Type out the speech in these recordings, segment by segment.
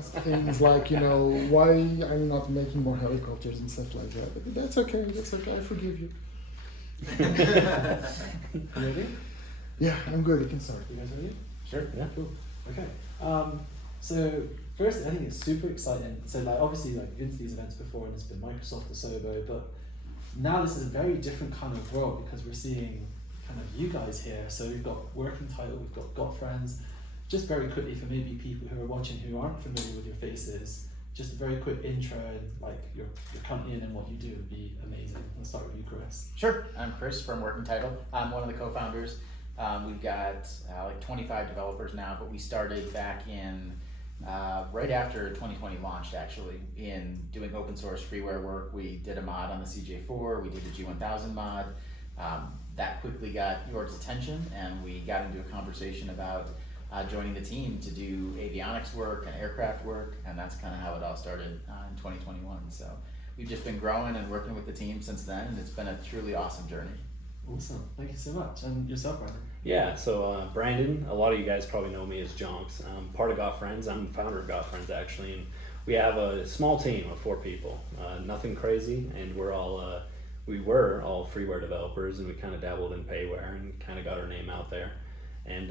ask things like, why are you not making more helicopters and stuff like that? But that's okay, I forgive you. Ready? Yeah, I'm good, you can start. You guys ready? Sure, yeah. Cool. Okay. So first, I think it's super exciting. So obviously you've been to these events before and it's been Microsoft or Sobo, but now this is a very different kind of world because we're seeing kind of you guys here. So we've got working title, we've got friends. Just very quickly for maybe people who are watching who aren't familiar with your faces, just a very quick intro and your company and what you do would be amazing. Let's start with you, Chris. Sure, I'm Chris from Working Title. I'm one of the co-founders. We've got 25 developers now, but we started back in right after 2020 launched, actually, in doing open source freeware work. We did a mod on the CJ4, we did a G1000 mod. That quickly got Jorg's attention, and we got into a conversation about joining the team to do avionics work and aircraft work, and that's kind of how it all started in 2021. So we've just been growing and working with the team since then, and it's been a truly awesome journey. Awesome, thank you so much. And yourself, Brandon? Yeah, so Brandon, a lot of you guys probably know me as Jonks. I'm part of Got Friends. I'm the founder of Got Friends, actually, and we have a small team of 4 people. Nothing crazy, and we were all freeware developers, and we kind of dabbled in payware and kind of got our name out there. And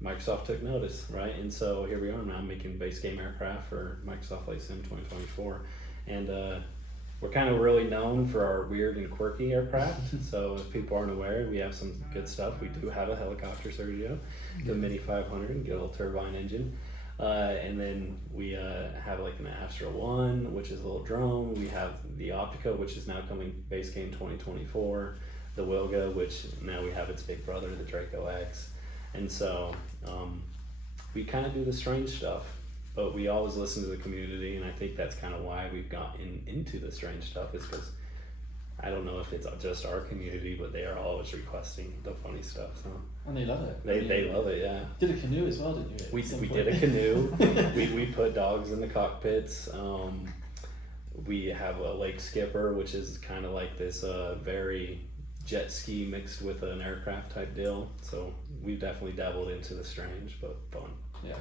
Microsoft took notice, right? And so here we are now making base game aircraft for Microsoft Flight Sim 2024. And we're kind of really known for our weird and quirky aircraft. So if people aren't aware, we have some good stuff. We do have a helicopter, Sergio, the Mini 500, good old turbine engine. And then we have like an Astra 1, which is a little drone. We have the Optico, which is now coming base game 2024. The Wilga, which now we have its big brother, the Draco X. And so we kind of do the strange stuff, but we always listen to the community, and I think that's kind of why we've gotten into the strange stuff, is because I don't know if it's just our community, but they are always requesting the funny stuff. So. And they love it. They love it, yeah. Did a canoe as well, didn't you? We did a canoe. we put dogs in the cockpits. We have a lake skipper, which is kind of like this very jet ski mixed with an aircraft type deal. So we've definitely dabbled into the strange, but fun. Yeah.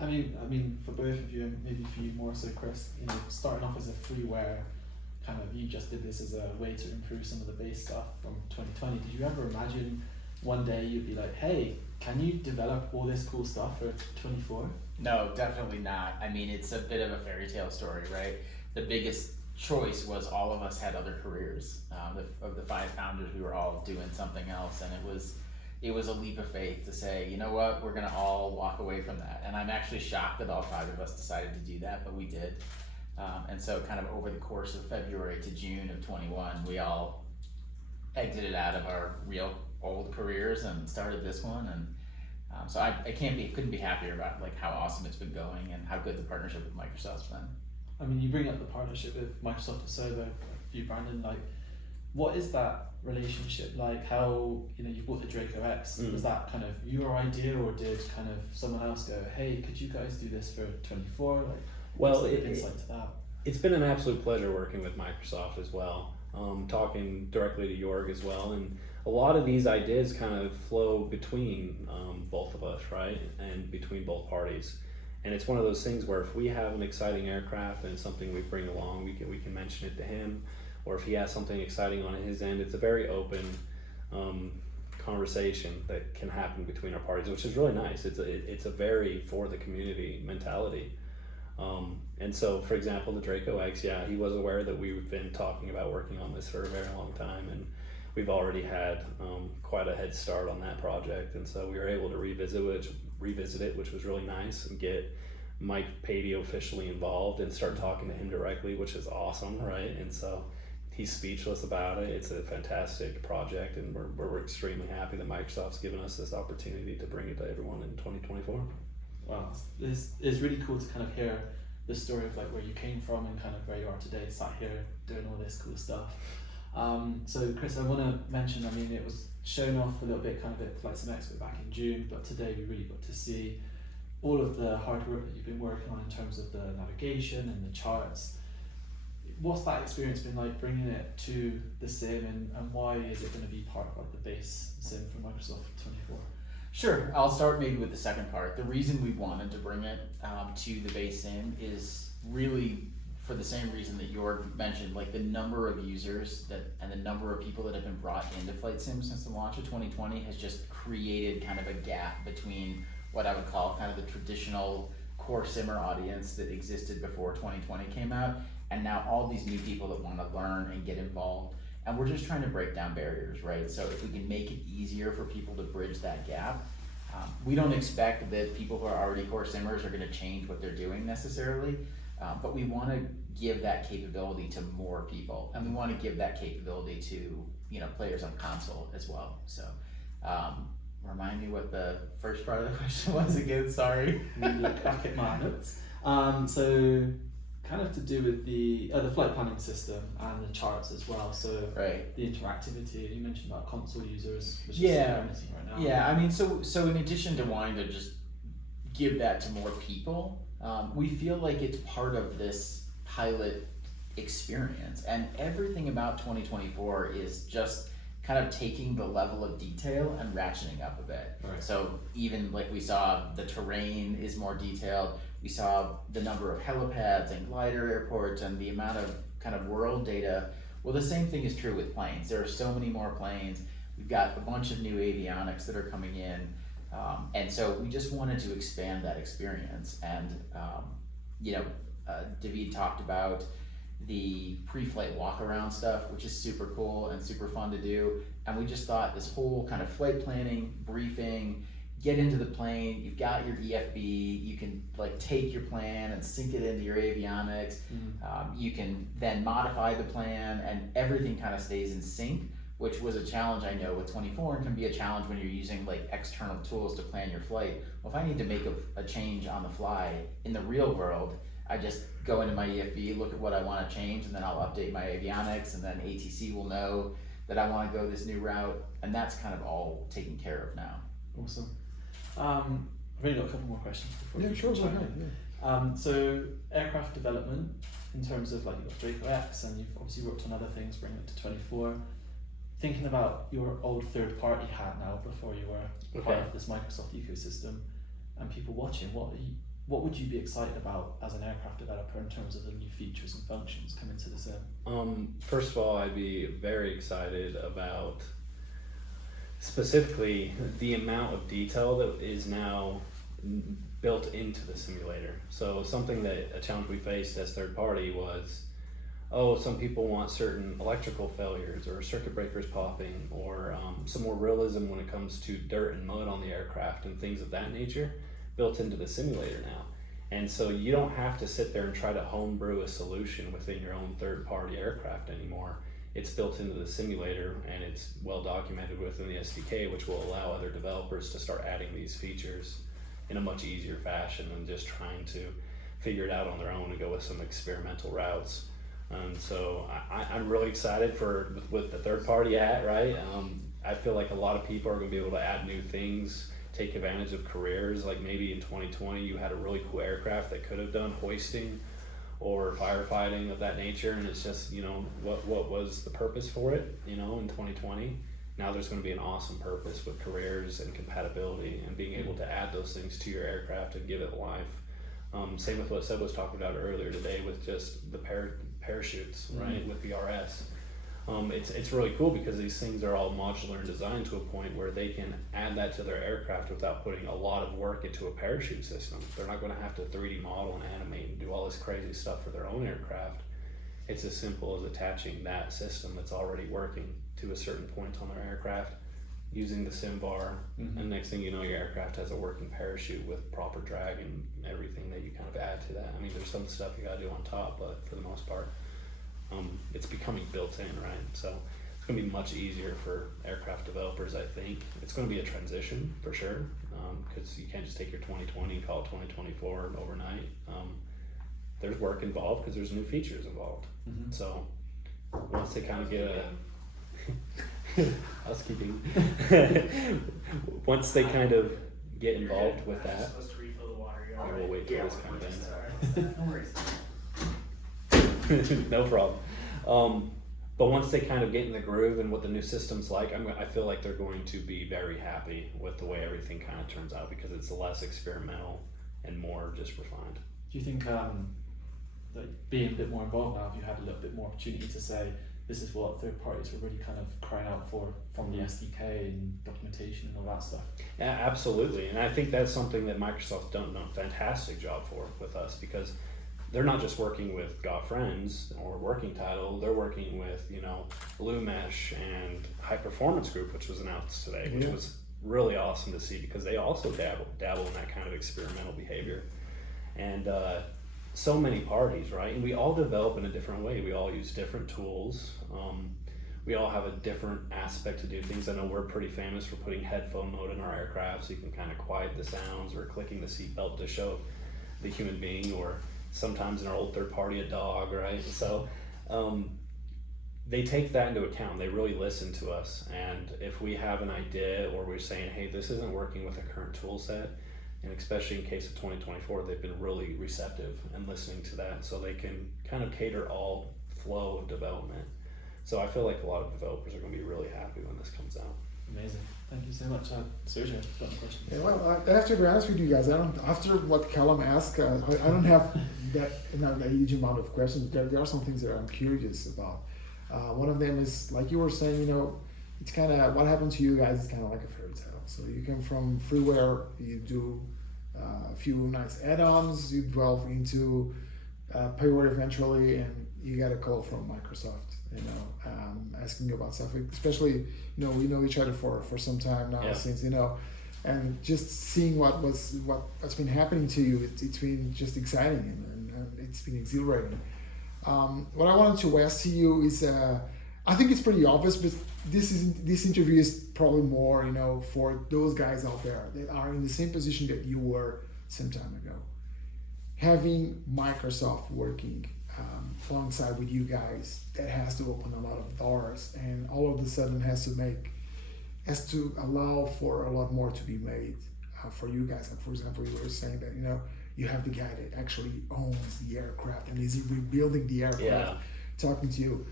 I mean, for both of you, and maybe for you more so, Chris, starting off as a freeware, kind of, you just did this as a way to improve some of the base stuff from 2020. Did you ever imagine one day you'd be like, hey, can you develop all this cool stuff for 24? No, definitely not. I mean, it's a bit of a fairy tale story, right? The biggest choice was all of us had other careers. Of the 5 founders, we were all doing something else, and it was a leap of faith to say, you know what, we're gonna all walk away from that. And I'm actually shocked that all 5 of us decided to do that, but we did. And so kind of over the course of February to June of 21, we all exited out of our real old careers and started this one. And so I couldn't be happier about like how awesome it's been going and how good the partnership with Microsoft's been. I mean, you bring up the partnership with Microsoft and Sobo, for you, Brandon, like, what is that relationship like? How, you bought the Draco X, was that kind of your idea, or did kind of someone else go, hey, could you guys do this for 24? Like, well, insight to that? It's been an absolute pleasure working with Microsoft as well, talking directly to Yaeger as well, and a lot of these ideas kind of flow between both of us, right, and between both parties. And it's one of those things where if we have an exciting aircraft and it's something we bring along, we can mention it to him, or if he has something exciting on his end, it's a very open conversation that can happen between our parties, which is really nice. It's a very for the community mentality. And so, for example, the Draco X, he was aware that we've been talking about working on this for a very long time, and we've already had quite a head start on that project, and so we were able to revisit it, which was really nice, and get Mike Patey officially involved and start talking to him directly, which is awesome, right? And so he's speechless about it. It's a fantastic project, and we're extremely happy that Microsoft's given us this opportunity to bring it to everyone in 2024. Wow, it's really cool to kind of hear the story of like where you came from and kind of where you are today, sat here doing all this cool stuff. So Chris, I want to mention, I mean, it was shown off a little bit kind of at Flight Sim Expo back in June, but today we really got to see all of the hard work that you've been working on in terms of the navigation and the charts. What's that experience been like, bringing it to the sim, and why is it going to be part of like the base sim for Microsoft 24? Sure, I'll start maybe with the second part. The reason we wanted to bring it to the base sim is really for the same reason that Yaeger mentioned, like the number of users and the number of people that have been brought into flight sim since the launch of 2020 has just created kind of a gap between what I would call kind of the traditional core simmer audience that existed before 2020 came out, and now all these new people that want to learn and get involved. And we're just trying to break down barriers, right? So if we can make it easier for people to bridge that gap, we don't expect that people who are already core simmers are going to change what they're doing necessarily, but we want to give that capability to more people, and we want to give that capability to, you know, players on console as well. So remind me what the first part of the question was again, sorry. Look back at my notes. So kind of to do with the flight planning system and the charts as well. So right. The interactivity, you mentioned about console users, which Yeah. is missing right now. Yeah, I mean, so in addition to wanting to just give that to more people, we feel like it's part of this pilot experience, and everything about 2024 is just kind of taking the level of detail and ratcheting up a bit. Right. So even like we saw the terrain is more detailed, we saw the number of helipads and glider airports and the amount of kind of world data. Well, the same thing is true with planes. There are so many more planes. We've got a bunch of new avionics that are coming in. And so we just wanted to expand that experience. And, David talked about the pre-flight walk-around stuff, which is super cool and super fun to do. And we just thought this whole kind of flight planning, briefing, get into the plane, you've got your EFB, you can like take your plan and sync it into your avionics. You can then modify the plan and everything kind of stays in sync, which was a challenge I know with 24 and can be a challenge when you're using like external tools to plan your flight. Well, if I need to make a change on the fly in the real world, I just go into my EFB, look at what I want to change, and then I'll update my avionics, and then ATC will know that I want to go this new route, and that's kind of all taken care of now. Awesome. I've only got a couple more questions before Yeah, you sure, go chime ahead. in. Yeah. So aircraft development, in terms of like you've got Draco X, and you've obviously worked on other things, bringing it to 24. Thinking about your old third-party hat now, before you were part of this Microsoft ecosystem, and people watching, what would you be excited about as an aircraft developer in terms of the new features and functions coming to the sim? First of all, I'd be very excited about specifically the amount of detail that is now built into the simulator. So a challenge we faced as third party was, some people want certain electrical failures or circuit breakers popping, or some more realism when it comes to dirt and mud on the aircraft and things of that nature built into the simulator now. And so you don't have to sit there and try to homebrew a solution within your own third-party aircraft anymore. It's built into the simulator, and it's well documented within the SDK, which will allow other developers to start adding these features in a much easier fashion than just trying to figure it out on their own and go with some experimental routes. So I'm really excited with the third-party right? I feel like a lot of people are going to be able to add new things, take advantage of careers. Like maybe in 2020 you had a really cool aircraft that could have done hoisting or firefighting of that nature, and it's just, what was the purpose for it, in 2020. Now there's going to be an awesome purpose with careers and compatibility and being able to add those things to your aircraft and give it life. Same with what Seb was talking about earlier today with just the parachutes, right, with BRS. It's really cool because these things are all modular and designed to a point where they can add that to their aircraft without putting a lot of work into a parachute system. They're not going to have to 3D model and animate and do all this crazy stuff for their own aircraft. It's as simple as attaching that system that's already working to a certain point on their aircraft, using the sim bar, and next thing you know, your aircraft has a working parachute with proper drag and everything that you kind of add to that. I mean, there's some stuff you gotta do on top, but for the most part, it's becoming built in, right? So it's gonna be much easier for aircraft developers, I think. It's gonna be a transition for sure, because you can't just take your 2020 and call it 2024 overnight. There's work involved because there's new features involved. So once they kind of get housekeeping, once they kind of get involved with that, we'll wait till this kind of ends. No worries. No problem. But once they kind of get in the groove and what the new system's like, I feel like they're going to be very happy with the way everything kind of turns out because it's less experimental and more just refined. Do you think like being a bit more involved now, have you had a little bit more opportunity to say this is what third parties are really kind of crying out for from the SDK and documentation and all that stuff? Yeah, absolutely. And I think that's something that Microsoft's done a fantastic job for with us because they're not just working with Got Friends or Working Title, they're working with, Blue Mesh and High Performance Group, which was announced today, which was really awesome to see because they also dabble in that kind of experimental behavior. And so many parties, right? And we all develop in a different way. We all use different tools. We all have a different aspect to do things. I know we're pretty famous for putting headphone mode in our aircraft so you can kind of quiet the sounds, or clicking the seatbelt to show the human being, or sometimes in our old third party, a dog, right? So they take that into account. They really listen to us. And if we have an idea or we're saying, hey, this isn't working with the current tool set, and especially in case of 2024, they've been really receptive and listening to that so they can kind of cater all flow of development. So I feel like a lot of developers are going to be really happy when this comes out. Amazing. Thank you so much. Sergio, got any questions? Yeah, well, I have to be honest with you guys. After what Callum asked, I don't have that huge amount of questions. There are some things that I'm curious about. One of them is, like you were saying, it's kind of what happened to you guys is kind of like a fairy tale. So you come from freeware, you do a few nice add-ons, you delve into payware eventually, and you get a call from Microsoft, asking you about stuff. Especially, we know each other for some time now, since and just seeing what's been happening to you, it's been just exciting and it's been exhilarating. What I wanted to ask to you is, I think it's pretty obvious, but this interview is probably more, for those guys out there that are in the same position that you were some time ago. Having Microsoft working alongside with you guys, that has to open a lot of doors, and all of a sudden has to allow for a lot more to be made for you guys. Like, for example, you were saying that you have the guy that actually owns the aircraft and is rebuilding the aircraft, talking to you.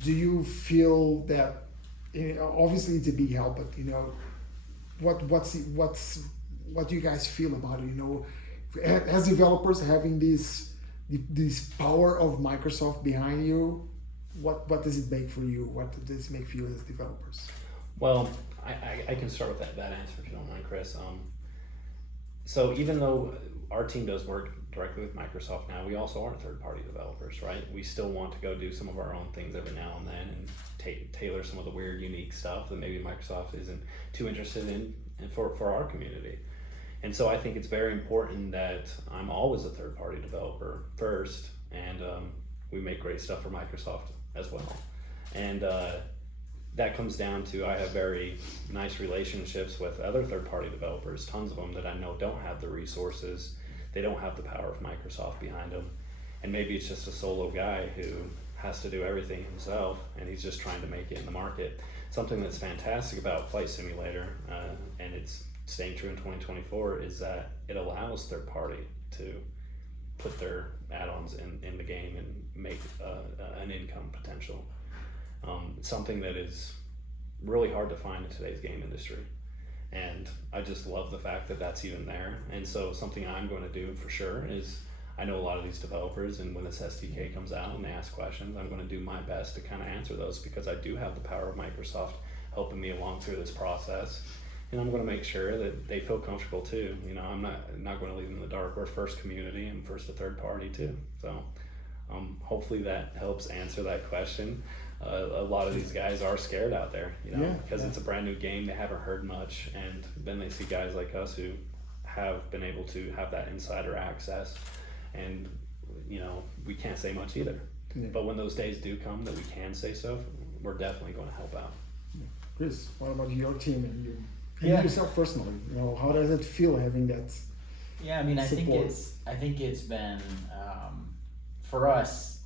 Do you feel that, obviously it's a big help, but what do you guys feel about it? As developers, having this power of Microsoft behind you, what does it make for you? What does it make for you as developers? Well, I can start with that answer if you don't mind, Chris. So even though our team does work directly with Microsoft now, we also are third-party developers, right? We still want to go do some of our own things every now and then and tailor some of the weird, unique stuff that maybe Microsoft isn't too interested in for our community. And so I think it's very important that I'm always a third-party developer first, and we make great stuff for Microsoft as well. And that comes down to, I have very nice relationships with other third-party developers, tons of them that I know don't have the resources, they don't have the power of Microsoft behind them, and maybe it's just a solo guy who has to do everything himself, and he's just trying to make it in the market. Something that's fantastic about Flight Simulator, and it's staying true in 2024, is that it allows third party to put their add-ons in the game and make an income potential. Something that is really hard to find in today's game industry. And I just love the fact that that's even there. And so something I'm going to do for sure is, I know a lot of these developers, and when this SDK comes out and they ask questions, I'm going to do my best to kind of answer those, because I do have the power of Microsoft helping me along through this process. And I'm going to make sure that they feel comfortable too. I'm not going to leave them in the dark. We're first community and first a third party too. So hopefully that helps answer that question. A lot of these guys are scared out there, because it's a brand new game. They haven't heard much, and then they see guys like us who have been able to have that insider access, and we can't say much either. But when those days do come that we can say stuff, we're definitely going to help out. Chris, what about your team and you? And yourself personally, how does it feel having that? Yeah, I mean, support? I think it's been for us,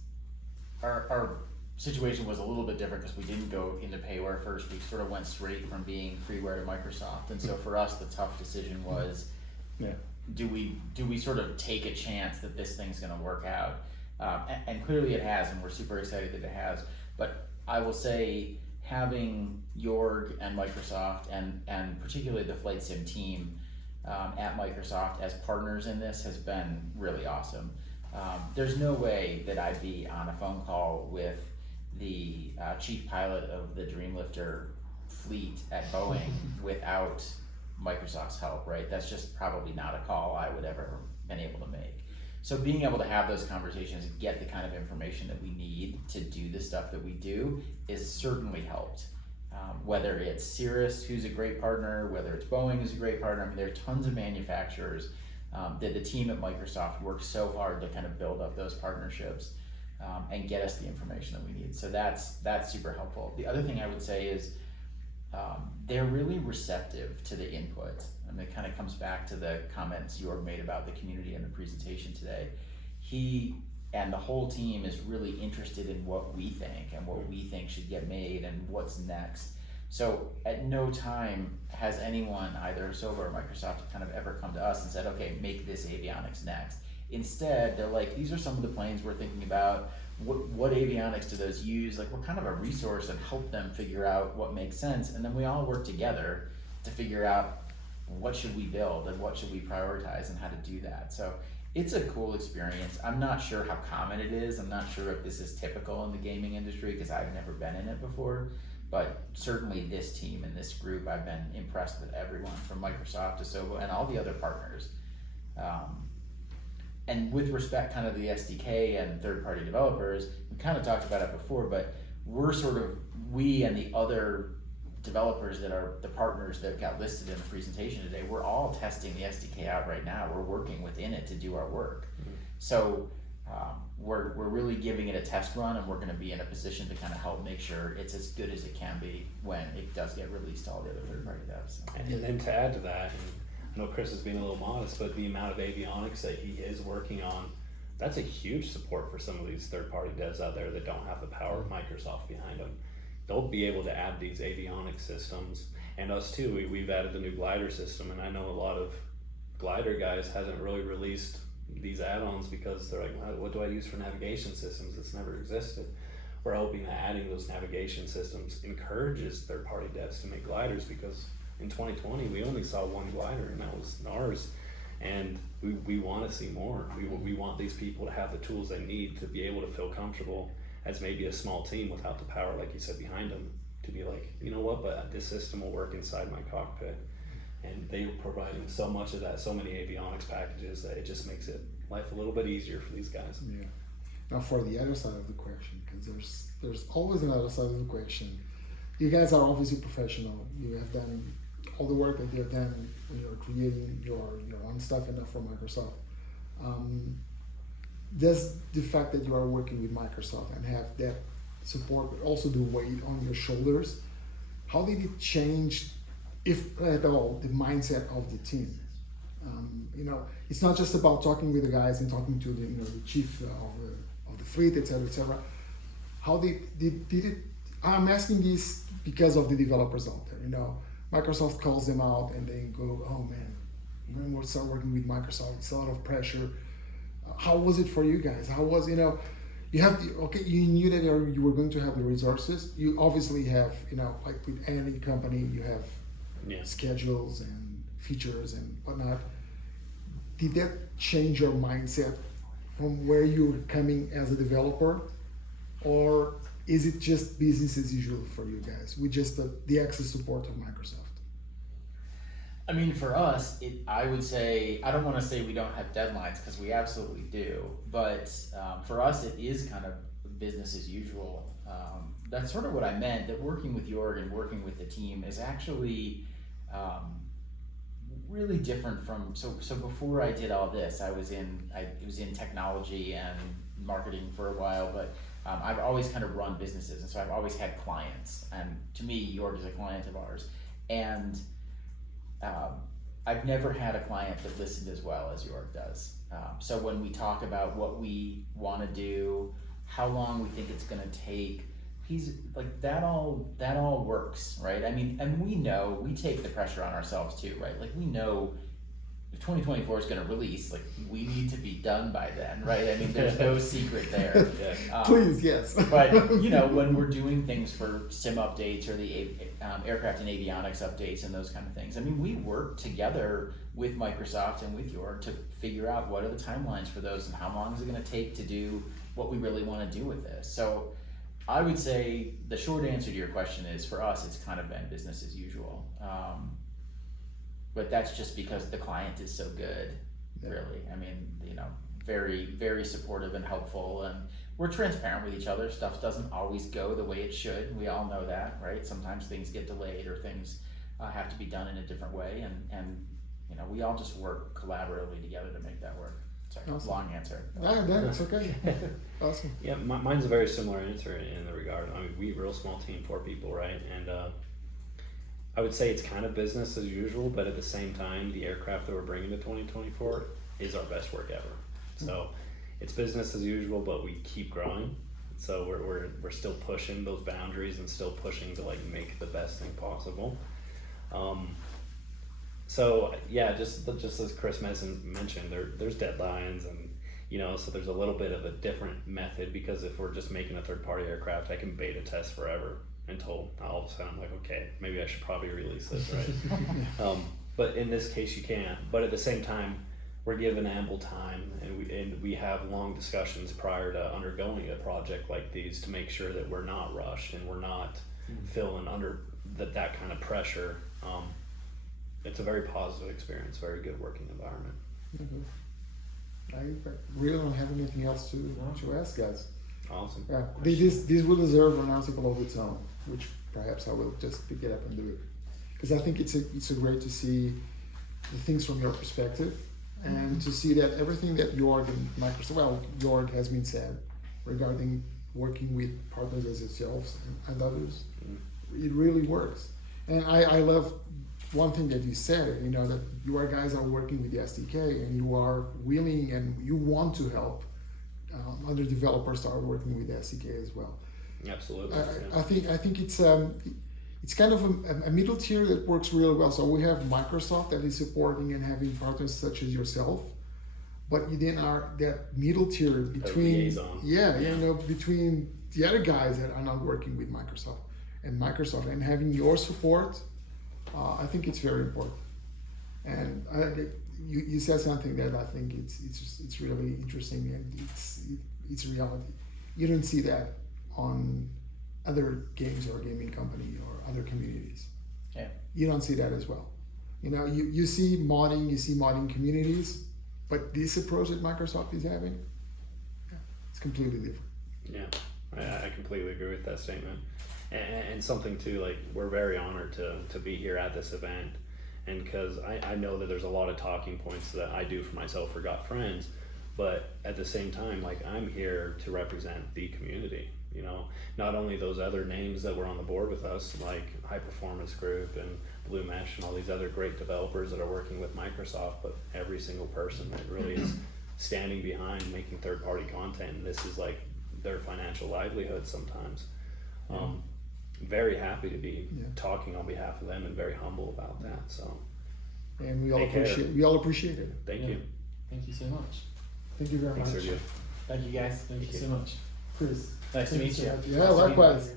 our situation was a little bit different because we didn't go into payware first. We sort of went straight from being freeware to Microsoft, and so for us, the tough decision was, do we sort of take a chance that this thing's going to work out? and clearly it has, and we're super excited that it has. But I will say, having Yaeger and Microsoft, and particularly the Flight Sim team at Microsoft as partners in this has been really awesome. There's no way that I'd be on a phone call with the chief pilot of the Dreamlifter fleet at Boeing without Microsoft's help, right? That's just probably not a call I would ever been able to make. So being able to have those conversations and get the kind of information that we need to do the stuff that we do is certainly helped. Whether it's Cirrus, who's a great partner, whether it's Boeing, who's a great partner. I mean, there are tons of manufacturers that the team at Microsoft works so hard to kind of build up those partnerships and get us the information that we need. So that's super helpful. The other thing I would say is they're really receptive to the input. I mean, it kind of comes back to the comments Yaeger made about the community and the presentation today. He and the whole team is really interested in what we think and what we think should get made and what's next. So at no time has anyone, either Asobo or Microsoft, kind of ever come to us and said, okay, make this avionics next. Instead, they're like, these are some of the planes we're thinking about. What avionics do those use? Like, we're kind of a resource and help them figure out what makes sense. And then we all work together to figure out what should we build and what should we prioritize and how to do that. So it's a cool experience. I'm not sure how common it is. I'm not sure if this is typical in the gaming industry because I've never been in it before. But certainly this team and this group, I've been impressed with everyone from Microsoft to Asobo and all the other partners. And with respect kind of to the SDK and third-party developers, we kind of talked about it before, but we and the other developers that are the partners that got listed in the presentation today, we're all testing the SDK out right now. We're working within it to do our work. Mm-hmm. So we're really giving it a test run, and we're going to be in a position to kind of help make sure it's as good as it can be when it does get released to all the other third-party devs. And then to add to that, I know Chris is being a little modest, but the amount of avionics that he is working on, that's a huge support for some of these third-party devs out there that don't have the power of Microsoft behind them. They'll be able to add these avionics systems, and us too. We've added the new glider system, and I know a lot of glider guys hasn't really released these add-ons because they're like, what do I use for navigation systems? It's never existed. We're hoping that adding those navigation systems encourages third-party devs to make gliders, because in 2020, we only saw one glider, and that was ours. And we want to see more. We want these people to have the tools they need to be able to feel comfortable as maybe a small team without the power, like you said, behind them, to be like, you know what, but this system will work inside my cockpit. And they are providing so much of that, so many avionics packages, that it just makes it life a little bit easier for these guys. Yeah. Now for the other side of the question, because there's always another side of the question. You guys are obviously professional. You have done all the work that you have done when you're creating your own stuff and for Microsoft. Does the fact that you are working with Microsoft and have that support, but also the weight on your shoulders, how did it change, if at all, the mindset of the team? It's not just about talking with the guys and talking to the chief of the fleet, etc., etc. How did it? I'm asking this because of the developers out there. Microsoft calls them out and they go, oh man, when we start working with Microsoft, it's a lot of pressure. How was it for you guys? How was, you knew that you were going to have the resources. You obviously have, like with any company, you have schedules and features and whatnot. Did that change your mindset from where you're coming as a developer? Or is it just business as usual for you guys with just the access support of Microsoft? I mean, for us, I would say, I don't want to say we don't have deadlines, because we absolutely do, but for us it is kind of business as usual. That's sort of what I meant, that working with Yaeger and working with the team is actually really different from, so before I did all this, it was in technology and marketing for a while, but I've always kind of run businesses, and so I've always had clients, and to me, Yaeger is a client of ours, and I've never had a client that listened as well as Yaeger does. So when we talk about what we want to do, how long we think it's going to take, he's like, that all works, right? I mean, and we take the pressure on ourselves too, right? Like, we know if 2024 is going to release, like we need to be done by then, right? I mean, there's no secret there. Please, yes. But you know, when we're doing things for sim updates or the aircraft and avionics updates and those kind of things, I mean, we work together with Microsoft and with Yaeger to figure out what are the timelines for those and how long is it going to take to do what we really want to do with this. So I would say the short answer to your question is, for us, it's kind of been business as usual. But that's just because the client is so good, really. I mean, you know, very, very supportive and helpful, and we're transparent with each other. Stuff doesn't always go the way it should. We all know that, right? Sometimes things get delayed or things have to be done in a different way, and you know, we all just work collaboratively together to make that work. Sorry, awesome. Long answer. No, that's okay. Awesome. Yeah, mine's a very similar answer in the regard. I mean, we're a real small team, 4 people, right? And I would say it's kind of business as usual, but at the same time, the aircraft that we're bringing to 2024 is our best work ever. So it's business as usual, but we keep growing. So we're still pushing those boundaries and still pushing to like make the best thing possible. So yeah, just as Chris mentioned, there's deadlines, and you know, so there's a little bit of a different method, because if we're just making a third-party aircraft, I can beta test forever until all of a sudden I'm like, okay, maybe I should probably release this, right? But in this case, you can't. But at the same time, we're given ample time, and we have long discussions prior to undergoing a project like these to make sure that we're not rushed and we're not feeling under that kind of pressure. It's a very positive experience, very good working environment. I really don't have anything else to ask, guys. Awesome. Yeah, this will deserve an article of its own, which perhaps I will just pick it up and do it, because I think it's a great to see the things from your perspective, and to see that everything that Yaeger and Microsoft, Yaeger has been said regarding working with partners as yourselves and others, it really works. And I love one thing that you said, you know, that your guys are working with the SDK, and you are willing and you want to help other developers start working with the SDK as well. Absolutely. I think it's kind of a middle tier that works really well. So we have Microsoft that is supporting and having partners such as yourself, but you then are that middle tier between you know, between the other guys that are not working with Microsoft and having your support. I think it's very important. And you said something that I think it's really interesting, and it's reality. You don't see that on other games or gaming company or other communities. Yeah. You don't see that as well. You know, you see modding communities, but this approach that Microsoft is having, it's completely different. Yeah, I completely agree with that statement. And something too, like, we're very honored to be here at this event, and because I know that there's a lot of talking points that I do for myself for Got Friends, but at the same time, like, I'm here to represent the community, you know, not only those other names that were on the board with us, like High Performance Group and Blue Mesh and all these other great developers that are working with Microsoft, but every single person that really is standing behind making third-party content, and this is like their financial livelihood sometimes. Very happy to be talking on behalf of them, and very humble about that. So, and we all appreciate it. Thank you. Thank you so much. Thank you very much. Thank you, guys. Thank you so much. Chris, Nice to meet you. Yeah, likewise.